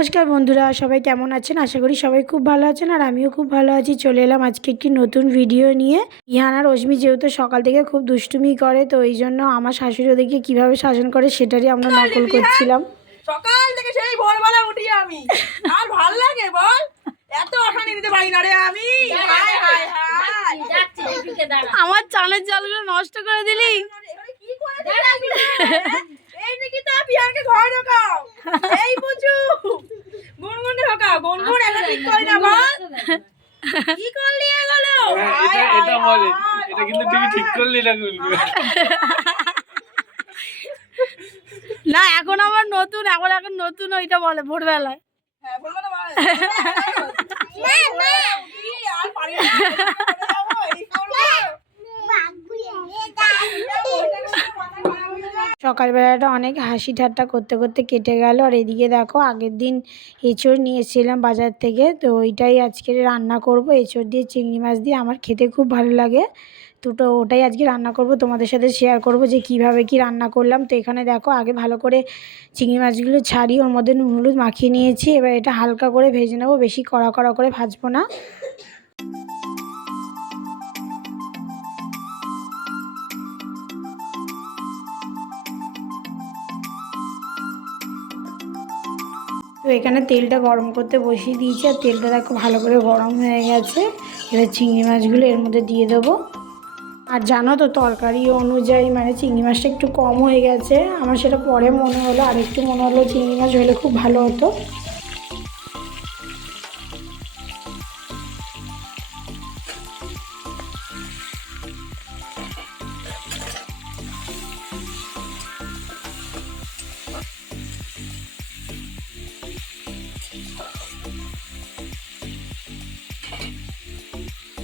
নমস্কার বন্ধুরা, সবাই কেমন আছেন? আশা করি সবাই খুব ভালো আছেন আর আমিও খুব ভালো আছি। চলে এলাম আজকে একটি নতুন ভিডিও নিয়ে। ইহান আর রশ্মি যেহেতু সকাল থেকে খুব দুষ্টুমি করে, তো এই জন্য আমার শাশুড়ি ওদেরকে কীভাবে শাসন করে সেটারই আমরা নকল করছিলাম। সকাল থেকে সেই ভোরবেলা উঠি আমি, আর ভাল লাগে বল? এত অশান্তি নিতে পারি না রে আমি। হাই হাই হাই, আমার চানের জলগুলো নষ্ট করে দিলি। কি করে এই নাকি তা পিয়ারকে ঘরে ঢোকাও, এই বুঝু গুনগুনে ঢোকাও, গুনগুন এটা ঠিক করি না বল। কি করলি এগুলো? এটা বলে, এটা কিন্তু তুই ঠিক করলি না গুনগুন। না এখন আমার নতুন, এখন নতুন ওইটা বলে ভোরবেলায়। হ্যাঁ বলবো না বল। মা মা আর পারি না, এই করব। সকালবেলাটা অনেক হাসি ঠাট্টা করতে করতে কেটে গেল। আর এদিকে দেখো, আগের দিন এঁচোড় নিয়ে এসেছিলাম বাজার থেকে, তো ওইটাই আজকে রান্না করব। এঁচোড় দিয়ে চিংড়ি মাছ দিয়ে আমার খেতে খুব ভালো লাগে, তো ওটাই আজকে রান্না করব। তোমাদের সাথে শেয়ার করব যে কিভাবে কি রান্না করলাম। তো এখানে দেখো, আগে ভালো করে চিংড়ি মাছগুলো ছাড়িয়ে ওর মধ্যে নুন হলুদ মাখিয়ে নিয়েছি। এবার এটা হালকা করে ভেজে নেবো, বেশি কড়া কড়া করে ভাজবো না। তো এখানে তেলটা গরম করতে বসিয়ে দিয়েছি, আর তেলটা দেখো ভালো করে গরম হয়ে গেছে। এবার চিংড়ি মাছগুলো এর মধ্যে দিয়ে দেবো। আর জানো তো, তরকারি অনুযায়ী মানে চিংড়ি মাছটা একটু কম হয়ে গেছে। আমার সেটা পরে মনে হলো, আর একটু মনে হলো চিংড়ি মাছ হলে খুব ভালো হতো।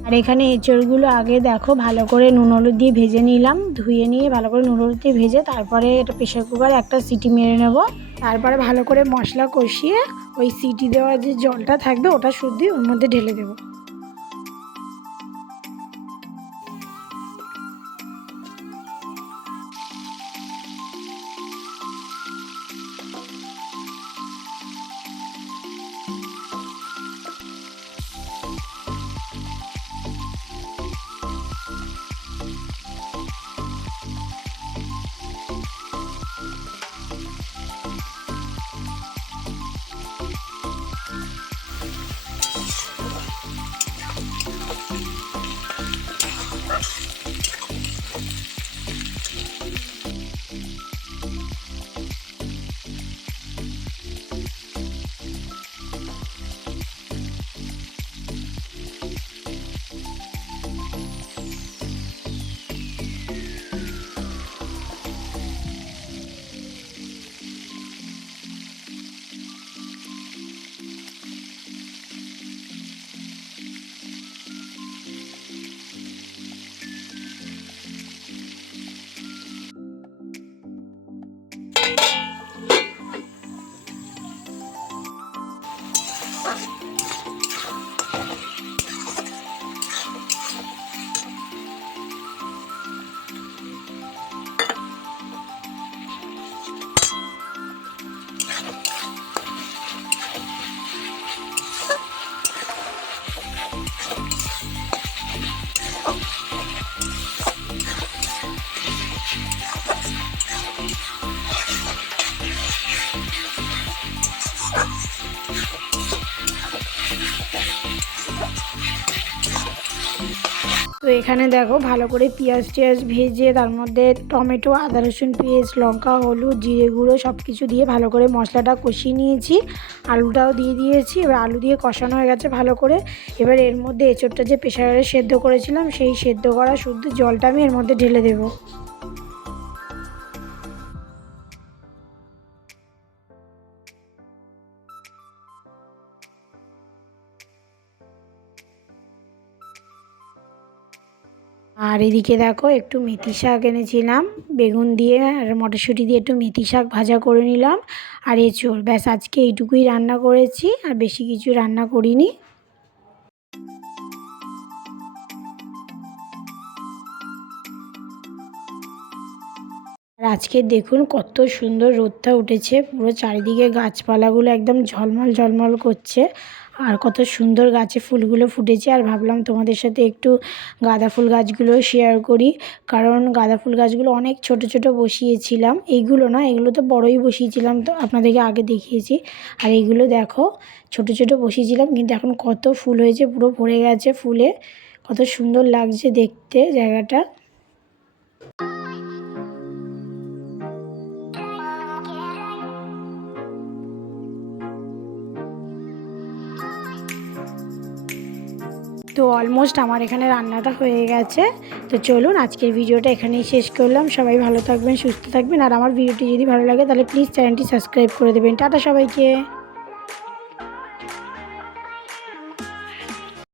আর এখানে এঁচড়গুলো আগে দেখো ভালো করে নুন হলুদ দিয়ে ভেজে নিলাম, ধুয়ে নিয়ে ভালো করে নুন হলুদ দিয়ে ভেজে তারপরে এটা প্রেশার কুকারে একটা সিটি মেরে নেব। তারপরে ভালো করে মশলা কষিয়ে ওই সিটি দেওয়া যে জলটা থাকবে ওটা শুদ্ধ ওর মধ্যে ঢেলে দেবো। তো এখানে দেখো ভালো করে পেঁয়াজ টিয়াজ ভেজে তার মধ্যে টমেটো, আদা রসুন পেস্ট, লঙ্কা, হলুদ, জিরে গুঁড়ো সব কিছু দিয়ে ভালো করে মশলাটা কষিয়ে নিয়েছি। আলুটাও দিয়ে দিয়েছি। এবার আলু দিয়ে কষানো হয়ে গেছে ভালো করে। এবার এর মধ্যে এঁচোড়টা যে প্রেসারে সেদ্ধ করেছিলাম সেই সেদ্ধ করা শুদ্ধ জলটা আমি এর মধ্যে ঢেলে দেবো। আর এদিকে দেখো, একটু মেথি শাক এনেছিলাম, বেগুন দিয়ে আর মটরশুঁটি দিয়ে একটু মেথি শাক ভাজা করে নিলাম। আর এঁচোড়, ব্যাস আজকে এইটুকুই রান্না করেছি, আর বেশি কিছু রান্না করিনি। আর আজকে দেখুন কত সুন্দর রোদটা উঠেছে, পুরো চারিদিকে গাছপালাগুলো একদম ঝলমল ঝলমল করছে আর কত সুন্দর গাছে ফুলগুলো ফুটেছে। আর ভাবলাম তোমাদের সাথে একটু গাঁদা ফুল গাছগুলো শেয়ার করি, কারণ গাঁদা ফুল গাছগুলো অনেক ছোট ছোট বসিয়েছিলাম, এইগুলো না, এগুলো তো বড়ই বসিয়েছিলাম, তো আপনাদেরকে আগে দেখিয়েছি। আর এইগুলো দেখো ছোট ছোট বসিয়েছিলাম, কিন্তু এখন কত ফুল হয়েছে, পুরো ভরে গেছে ফুলে, কত সুন্দর লাগছে দেখতে জায়গাটা। তো অলমোস্ট আমার এখানে রান্নাটা হয়ে গেছে। তো চলুন আজকের ভিডিওটা এখানেই শেষ করলাম। সবাই ভালো থাকবেন, সুস্থ থাকবেন, আর আমার ভিডিওটি যদি ভালো লাগে তাহলে প্লিজ চ্যানেলটি সাবস্ক্রাইব করে দেবেন। টাটা সবাইকে।